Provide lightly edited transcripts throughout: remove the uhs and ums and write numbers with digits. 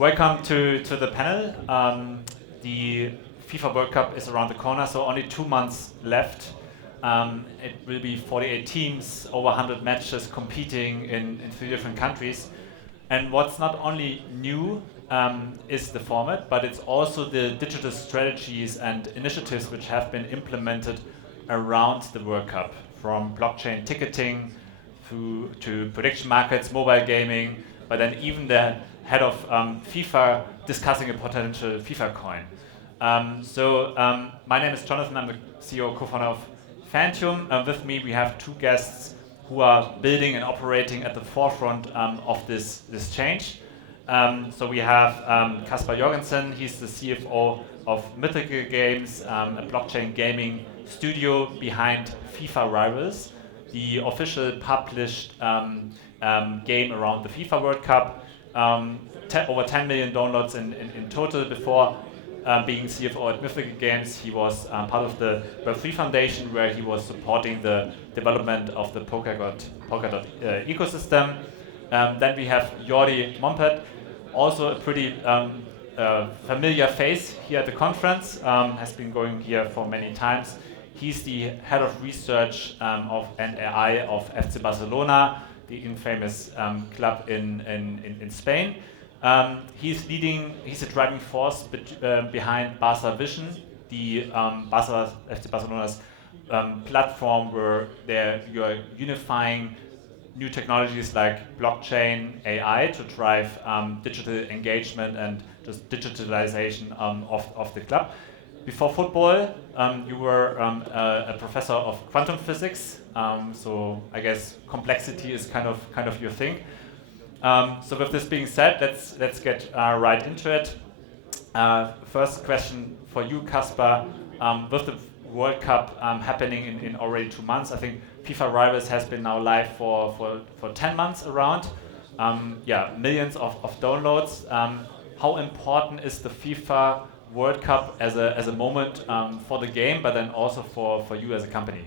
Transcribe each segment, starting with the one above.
welcome to the panel. The FIFA World Cup is around the corner, so only 2 months left. It will be 48 teams, over 100 matches competing in 3 different countries. And what's not only new is the format, but it's also the digital strategies and initiatives which have been implemented around the World Cup, from blockchain ticketing to prediction markets, mobile gaming, but then even the head of FIFA discussing a potential FIFA coin. My name is Jonathan, I'm the CEO co-founder of FANtium. With me we have 2 guests who are building and operating at the forefront of this change. So we have Kasper Jørgensen, he's the CFO of Mythical Games, a blockchain gaming studio behind FIFA Rivals, the official published game around the FIFA World Cup. Over 10 million downloads in total. Before being CFO at Mythical Games, he was part of the Web3 Foundation, where he was supporting the development of the Polkadot ecosystem. Then we have Jordi Mompart, also a pretty familiar face here at the conference, has been going here for many times. He's the head of research and AI of FC Barcelona, the infamous club in Spain. He's a driving force behind Barça Vision, the FC Barcelona's platform where you're unifying new technologies like blockchain, AI to drive digital engagement and just digitalization of the club. Before football, you were a professor of quantum physics, so I guess complexity is kind of your thing. So with this being said, let's get right into it. First question for you, Kasper. With the World Cup happening in already 2 months, I think FIFA Rivals has been now live for 10 months around. Millions of downloads. How important is the FIFA World Cup as a moment for the game, but then also for you as a company?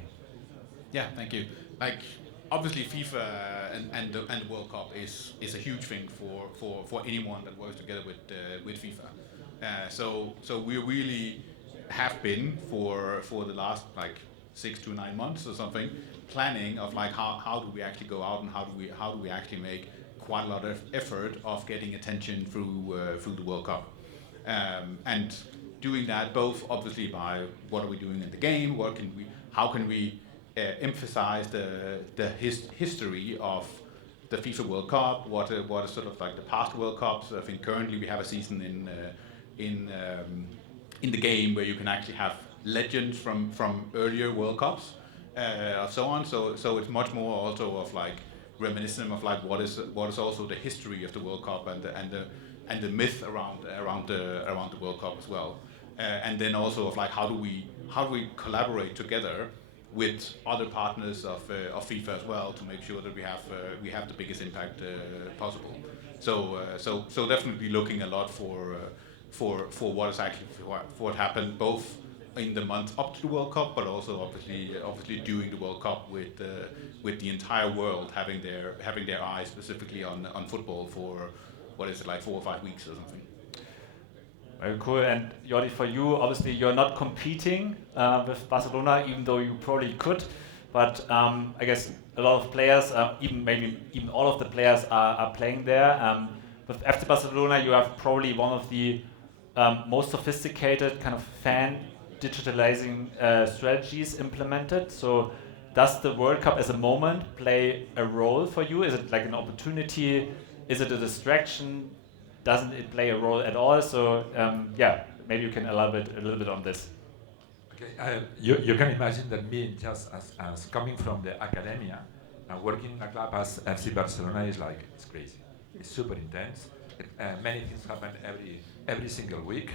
Yeah, thank you. Obviously, FIFA and the World Cup is a huge thing for anyone that works together with FIFA. So we really have been for the last 6 to 9 months or something planning of how do we actually go out and how do we actually make quite a lot of effort of getting attention through the World Cup. And doing that both obviously by what are we doing in the game, how can we emphasize the history of the FIFA World Cup, what are sort of the past World Cups. I think currently we have a season in the game where you can actually have legends from earlier World Cups, so on. So it's much more also of reminiscent of what is also the history of the World Cup and the myth around the World Cup as well, and then also of how do we collaborate together with other partners of FIFA as well to make sure that we have the biggest impact possible. So definitely looking a lot for what is actually what happened both in the month up to the World Cup, but also obviously during the World Cup with the entire world having their eyes specifically on football for what is it, 4 or 5 weeks or something. Very cool. And Jordi, for you, obviously you're not competing with Barcelona, even though you probably could. But I guess a lot of players, even all of the players are playing there. With FC Barcelona, you have probably one of the most sophisticated kind of fan digitalizing strategies implemented. So does the World Cup as a moment play a role for you? Is it like an opportunity? Is it a distraction? Doesn't it play a role at all? So maybe you can elaborate a little bit on this. Okay, you can imagine that me, just as coming from the academia and working in a club as FC Barcelona is it's crazy. It's super intense. Many things happen every single week.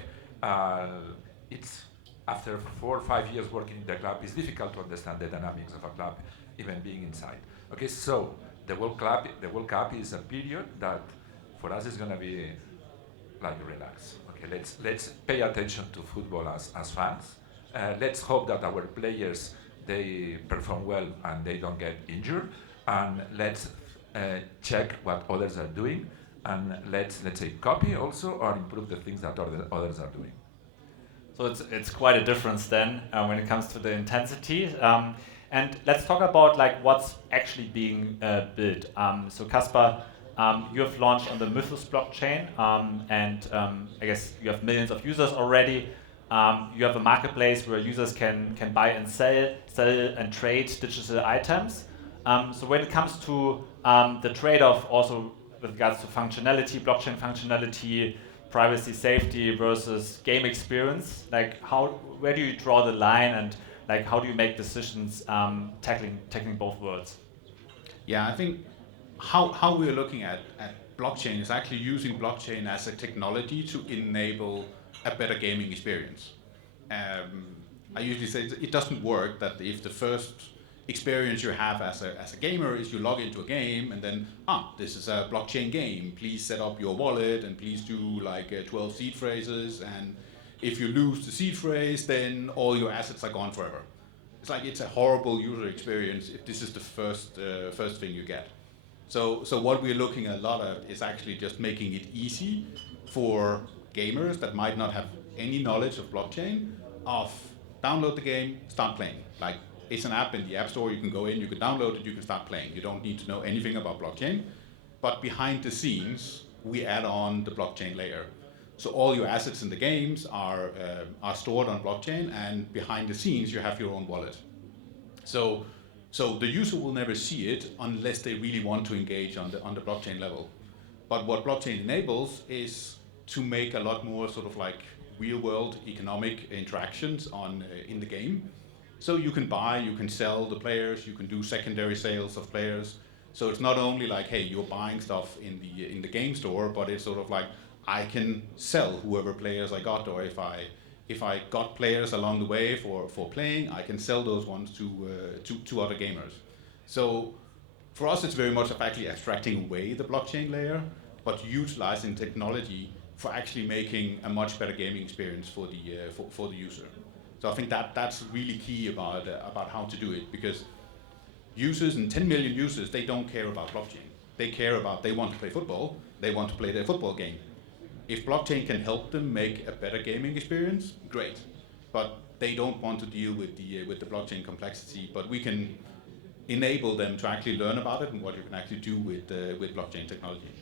It's after 4 or 5 years working in the club, it's difficult to understand the dynamics of a club, even being inside. Okay, so the World Cup is a period that for us is going to be relax. Okay, let's pay attention to football as fans. Let's hope that our players they perform well and they don't get injured. And let's check what others are doing. and let's say copy also or improve the things that others are doing. So it's quite a difference then when it comes to the intensity. And let's talk about like what's actually being built. So Kasper, you have launched on the Mythos blockchain, and I guess you have millions of users already. You have a marketplace where users can buy and sell and trade digital items. So when it comes to the trade-off also with regards to functionality, blockchain functionality, privacy, safety versus game experience, like where do you draw the line, and like how do you make decisions tackling both worlds? Yeah, I think how we're looking at blockchain is actually using blockchain as a technology to enable a better gaming experience. I usually say it doesn't work that if the first experience you have as a gamer is you log into a game and then, this is a blockchain game, please set up your wallet and please do like 12 seed phrases, and if you lose the seed phrase then all your assets are gone forever. It's a horrible user experience if this is the first thing you get. So what we're looking a lot at is actually just making it easy for gamers that might not have any knowledge of blockchain of download the game, start playing. Like, it's an app in the App Store, you can go in, you can download it, you can start playing. You don't need to know anything about blockchain. But behind the scenes, we add on the blockchain layer. So all your assets in the games are stored on blockchain, and behind the scenes, you have your own wallet. So the user will never see it unless they really want to engage on the blockchain level. But what blockchain enables is to make a lot more sort of like real-world economic interactions in the game. So you can buy, you can sell the players, you can do secondary sales of players. So it's not only like, hey, you're buying stuff in the game store, but it's sort of like, I can sell whoever players I got, or if I got players along the way for playing, I can sell those ones to other gamers. So for us, it's very much of actually abstracting away the blockchain layer, but utilizing technology for actually making a much better gaming experience for the user. So I think that's really key about how to do it, because users and 10 million users, they don't care about blockchain. They want to play football, they want to play their football game. If blockchain can help them make a better gaming experience, great. But they don't want to deal with the blockchain complexity, but we can enable them to actually learn about it and what you can actually do with blockchain technology.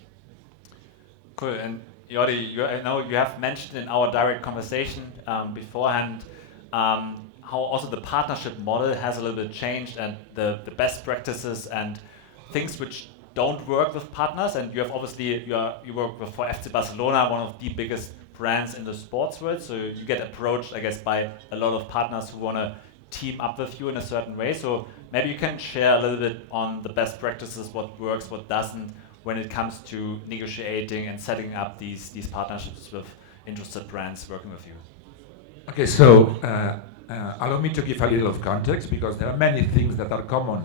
Cool. And Jordi, I know you have mentioned in our direct conversation beforehand how also the partnership model has a little bit changed, and the best practices and things which don't work with partners. And you have obviously you work with for FC Barcelona, one of the biggest brands in the sports world. So you get approached, I guess, by a lot of partners who want to team up with you in a certain way. So maybe you can share a little bit on the best practices, what works, what doesn't, when it comes to negotiating and setting up these partnerships with interested brands working with you. Okay, so allow me to give a little of context, because there are many things that are common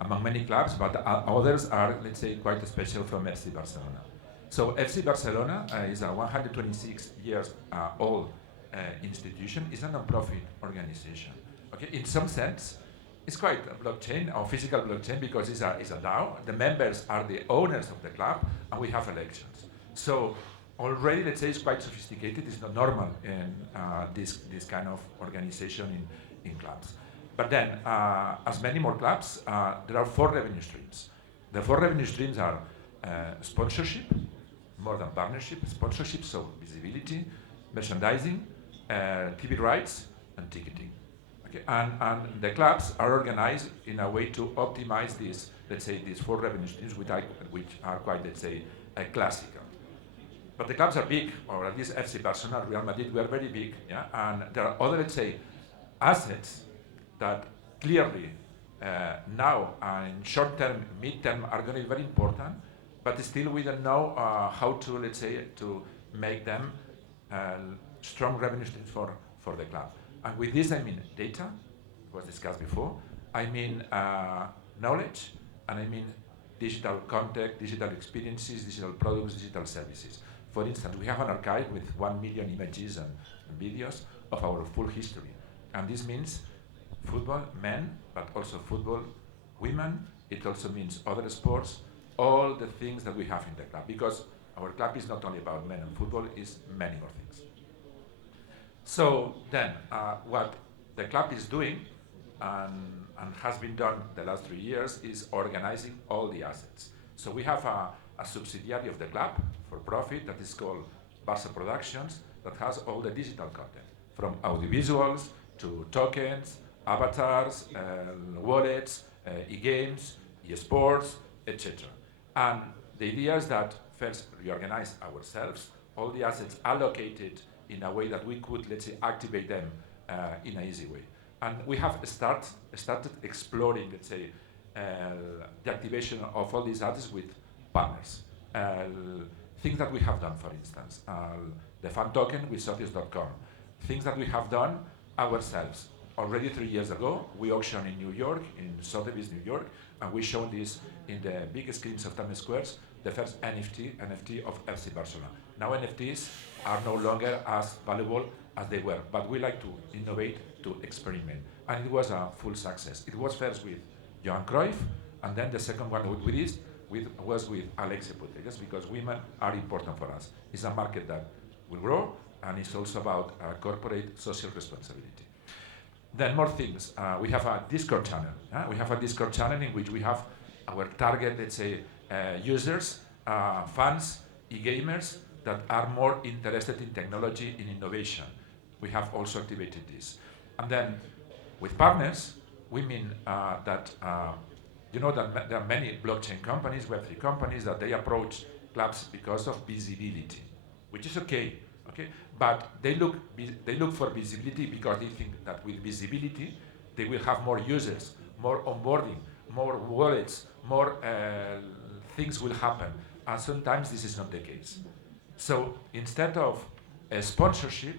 among many clubs, but others are, let's say, quite special from FC Barcelona. So FC Barcelona is a 126 years old institution. It's a non-profit organization. Okay, in some sense, it's quite a blockchain or physical blockchain, because it's a DAO. The members are the owners of the club, and we have elections. So already, let's say, it's quite sophisticated. It's not normal in this kind of organization in clubs. But then, as many more clubs, there are 4 revenue streams. The 4 revenue streams are sponsorship, more than partnership, sponsorship, so visibility, merchandising, TV rights, and ticketing. Okay, and the clubs are organized in a way to optimize these, let's say, these 4 revenue streams, which are quite, let's say, classical. But the clubs are big, or at least FC Barcelona, Real Madrid, we are very big, yeah? And there are other, let's say, assets that clearly now in short term, mid term are going to be very important, but still we don't know how to, let's say, to make them strong revenue streams for the club. And with this I mean data, was discussed before, I mean knowledge, and I mean digital content, digital experiences, digital products, digital services. For instance, we have an archive with 1 million images and videos of our full history. And this means football men, but also football women. It also means other sports, all the things that we have in the club. Because Our club is not only about men and football, it's many more things. So then, what the club is doing and has been done the last 3 years is organizing all the assets. So we have a subsidiary of the club for profit that is called Barça Productions that has all the digital content, from audiovisuals to tokens, avatars, wallets, e-games, e-sports, etc. And the idea is that first reorganize ourselves, all the assets allocated in a way that we could, let's say, activate them in an easy way. And we have started exploring, let's say, the activation of all these assets with partners. Things that we have done, for instance, the fan token with socios.com. Things that we have done ourselves. Already 3 years ago, we auctioned in New York, in Sotheby's, New York, and we showed this in the big screens of Times Square, the first NFT of FC Barcelona. Now NFTs are no longer as valuable as they were, but we like to innovate, to experiment. And it was a full success. It was first with Johan Cruyff, and then the second one was with Alexia Putellas, because women are important for us. It's a market that will grow, and it's also about corporate social responsibility. Then more things. We have a Discord channel. We have a Discord channel in which we have our target, let's say, users, fans, e-gamers that are more interested in technology, in innovation. We have also activated this. And then with partners, we mean that you know that there are many blockchain companies, Web3 companies, that they approach clubs because of visibility, which is okay. But they look for visibility because they think that with visibility, they will have more users, more onboarding, more wallets, more things will happen. And sometimes this is not the case. So instead of a sponsorship,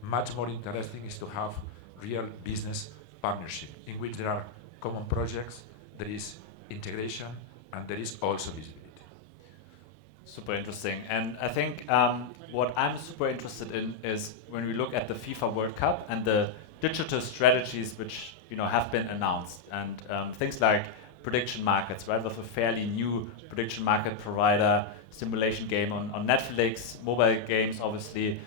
much more interesting is to have real business partnership in which there are common projects, there is integration, and there is also visibility. Super interesting. And I think what I'm super interested in is when we look at the FIFA World Cup and the digital strategies which have been announced, and things like prediction markets, right? With a fairly new prediction market provider, simulation game on Netflix, mobile games, obviously,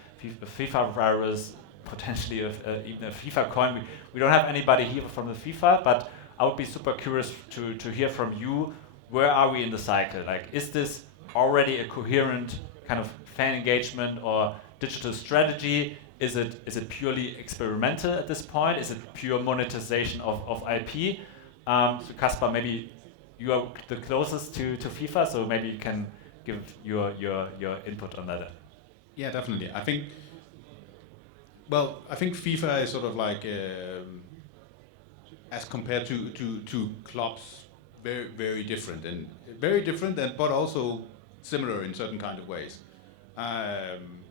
FIFA virus, potentially even a FIFA coin. We don't have anybody here from the FIFA, but I would be super curious to hear from you. Where are we in the cycle? Like, is this already a coherent kind of fan engagement or digital strategy? Is it purely experimental at this point? Is it pure monetization of IP? So Kasper, maybe you are the closest to FIFA, so maybe you can give your input on that. Yeah, definitely. I think FIFA is sort of like, as compared to clubs, very, very different, but also similar in certain kind of ways.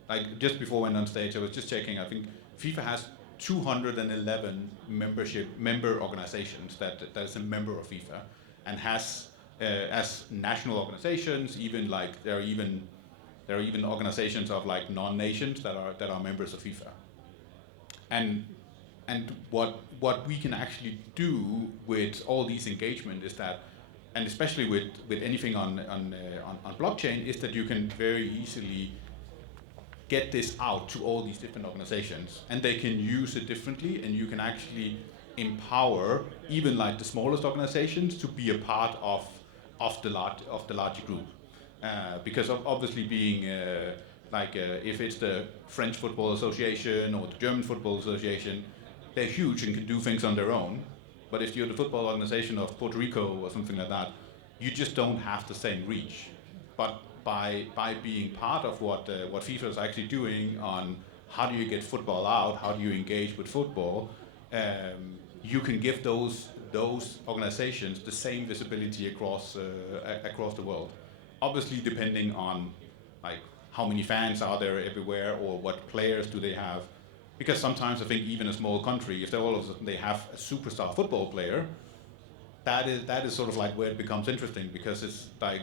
Like just before I went on stage, I was just checking. I think FIFA has 211 member organizations that is a member of FIFA, and has as national organizations. Even like there are even organizations of like non-nations that are members of FIFA. And what we can actually do with all these engagement is that, and especially with anything on blockchain, is that you can very easily get this out to all these different organizations, and they can use it differently, and you can actually empower even like the smallest organizations to be a part of the larger group, because of obviously being if it's the French Football Association or the German Football Association, they're huge and can do things on their own. But if you're the football organization of Puerto Rico or something like that, you just don't have the same reach. But by being part of what FIFA is actually doing on how do you get football out, how do you engage with football, you can give those organizations the same visibility across the world. Obviously, depending on like how many fans are there everywhere, or what players do they have. Because sometimes I think even a small country, if they all of a sudden they have a superstar football player, that is sort of like where it becomes interesting, because it's like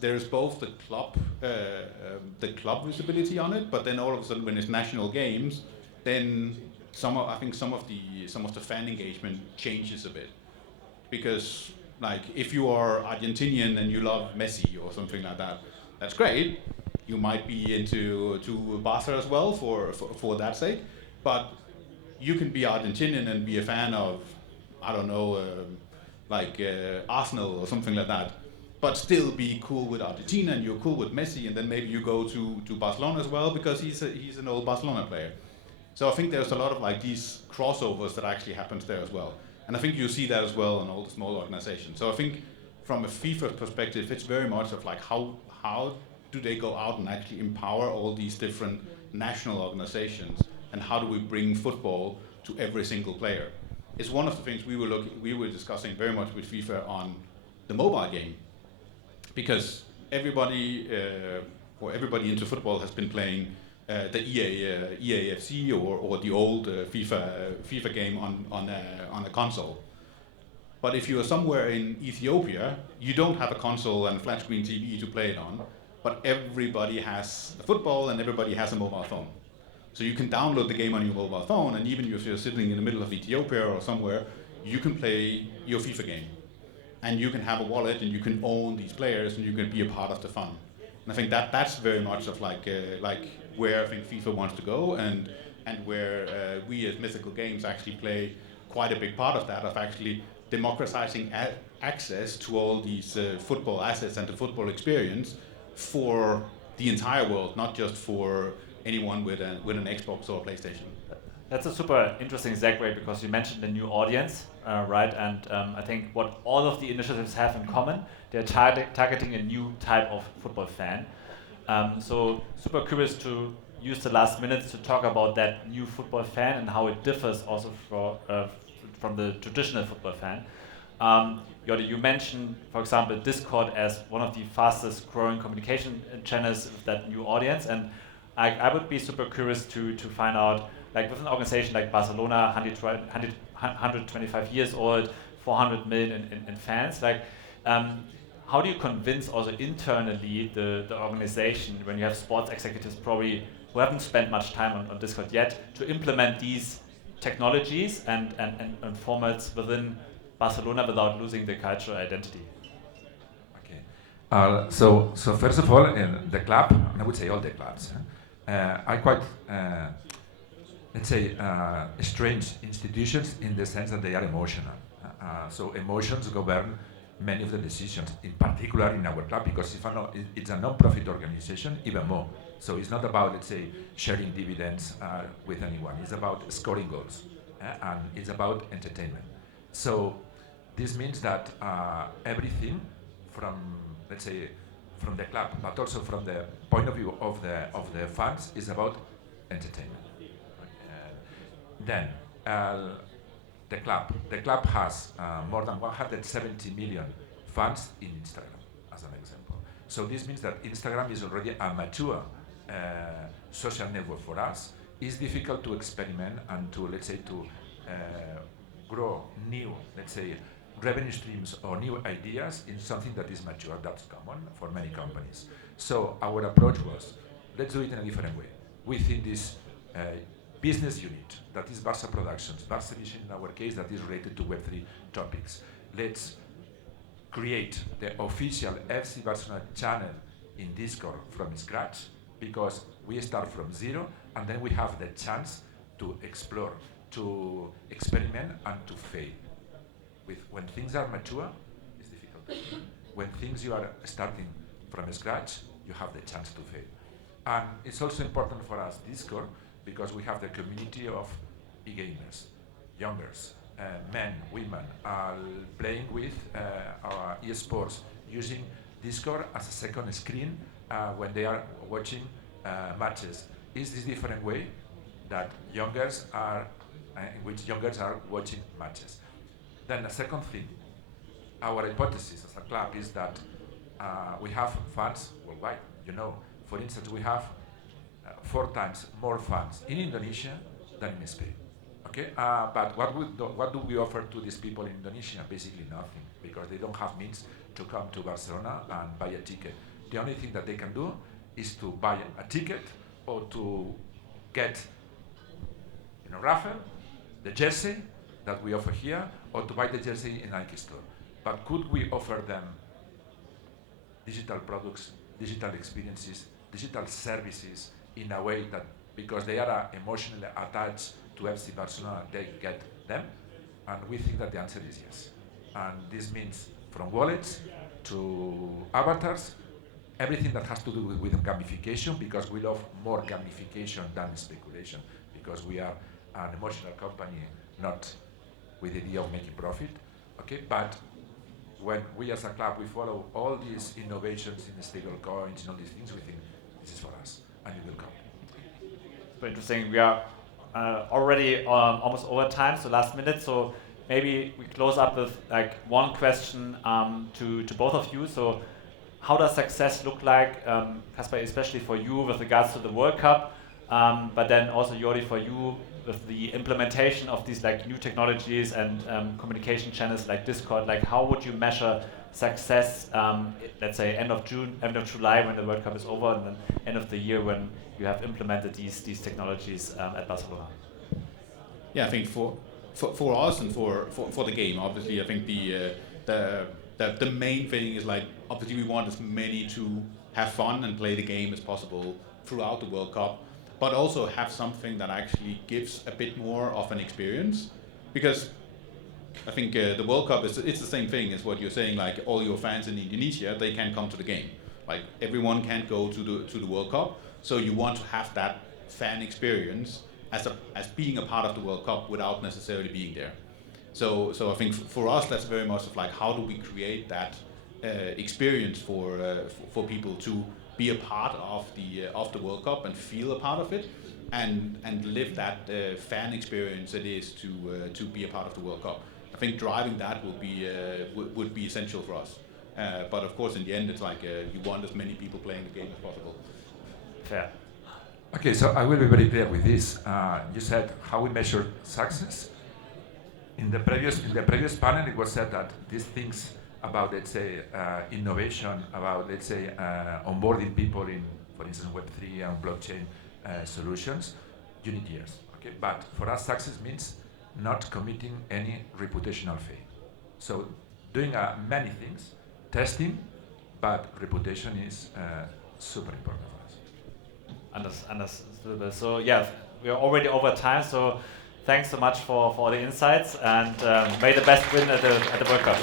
there's both the club visibility on it, but then all of a sudden when it's national games, then I think some of the fan engagement changes a bit, because like if you are Argentinian and you love Messi or something like that, that's great. You might be into Barca as well for that sake, but you can be Argentinian and be a fan of, I don't know, Arsenal or something like that, but still be cool with Argentina and you're cool with Messi, and then maybe you go to Barcelona as well because he's an old Barcelona player. So I think there's a lot of like these crossovers that actually happens there as well, and I think you see that as well in all the small organizations. So I think from a FIFA perspective, it's very much of like how do they go out and actually empower all these different national organizations, and how do we bring football to every single player? It's one of the things we were discussing very much with FIFA on the mobile game, because everybody into football has been playing the EAFC or the old FIFA game on a console. But if you are somewhere in Ethiopia, you don't have a console and a flat screen TV to play it on, but everybody has a football and everybody has a mobile phone. So you can download the game on your mobile phone, and even if you're sitting in the middle of Ethiopia or somewhere, you can play your FIFA game. And you can have a wallet and you can own these players and you can be a part of the fun. And I think that's very much of like where I think FIFA wants to go, and where we as Mythical Games actually play quite a big part of that, of actually democratizing access to all these football assets and the football experience for the entire world, not just for anyone with an Xbox or a PlayStation. That's a super interesting segue, because you mentioned the new audience, right? And I think what all of the initiatives have in common, they're targeting a new type of football fan. So super curious to use the last minutes to talk about that new football fan and how it differs also from the traditional football fan. Jordi, you mentioned, for example, Discord as one of the fastest growing communication channels with that new audience, and I would be super curious to find out, like with an organization like Barcelona, 125 years old, 400 million in fans, like how do you convince also internally the organization, when you have sports executives probably who haven't spent much time on Discord yet, to implement these technologies and formats within Barcelona without losing the cultural identity? Okay. So first of all, the club, and I would say all the clubs, are quite, let's say, strange institutions in the sense that they are emotional. So emotions govern many of the decisions, in particular in our club, because it's a non-profit organization, even more. So it's not about, let's say, sharing dividends with anyone. It's about scoring goals, and it's about entertainment. So this means that everything from, let's say, from the club, but also from the point of view of the fans, is about entertainment. Then the club has more than 170 million fans in Instagram, as an example. So this means that Instagram is already a mature social network for us. It's difficult to experiment and to, let's say, to grow new, let's say, revenue streams or new ideas in something that is mature. That's common for many companies. So our approach was, let's do it in a different way. Within this business unit, that is Barça Productions, Barça Vision in our case, that is related to Web3 topics. Let's create the official FC Barcelona channel in Discord from scratch, because we start from zero, and then we have the chance to explore, to experiment, and to fail. When things are mature, it's difficult. When things you are starting from scratch, you have the chance to fail. And it's also important for us, Discord, because we have the community of e-gamers, youngers, men, women, playing with our esports, using Discord as a second screen when they are watching matches. Is this different way that youngers are, in which youngers are watching matches? Then the second thing, our hypothesis as a club is that we have fans worldwide. You know, for instance, we have 4 times more fans in Indonesia than in Spain. Okay, but what do we offer to these people in Indonesia? Basically nothing, because they don't have means to come to Barcelona and buy a ticket. The only thing that they can do is to buy a ticket or to get, in a raffle, the jersey that we offer here, or to buy the jersey in Nike store. But could we offer them digital products digital experiences, digital services in a way that, because they are emotionally attached to FC Barcelona, they get them? And we think that the answer is yes. And this means from wallets to avatars, everything that has to do with gamification, because we love more gamification than speculation, because we are an emotional company, not with the idea of making profit. Okay, but when we as a club, we follow all these innovations in the stable coins and all these things, we think this is for us, and it will come. Super interesting. We are already almost over time, so last minute. So maybe we close up with like one question to both of you. So how does success look like, Kasper, especially for you with regards to the World Cup, but then also Jordi for you with the implementation of these like new technologies and communication channels like Discord? Like how would you measure success, let's say end of June, end of July when the World Cup is over, and then end of the year when you have implemented these technologies at Barcelona? Yeah, I think for us and for the game, obviously, I think the main thing is like, obviously we want as many to have fun and play the game as possible throughout the World Cup, but also have something that actually gives a bit more of an experience. Because I think the World Cup it's the same thing as what you're saying, like all your fans in Indonesia, they can't come to the game. Like everyone can't go to the World Cup, so you want to have that fan experience as being a part of the World Cup without necessarily being there. So I think for us that's very much of like, how do we create that experience for people to be a part of the World Cup and feel a part of it, and live that fan experience it is to be a part of the World Cup. I think driving that would be essential for us. But of course, in the end, it's like you want as many people playing the game as possible. Fair. Okay, so I will be very clear with this. You said how we measure success. In the previous panel, it was said that these things about, let's say, innovation, about, let's say, onboarding people in, for instance, Web3 and blockchain solutions, you need years. Okay, but for us, success means not committing any reputational fail. So doing many things, testing, but reputation is super important for us. Understood. So yeah, we are already over time. So thanks so much for all the insights, and may the best win at the World Cup.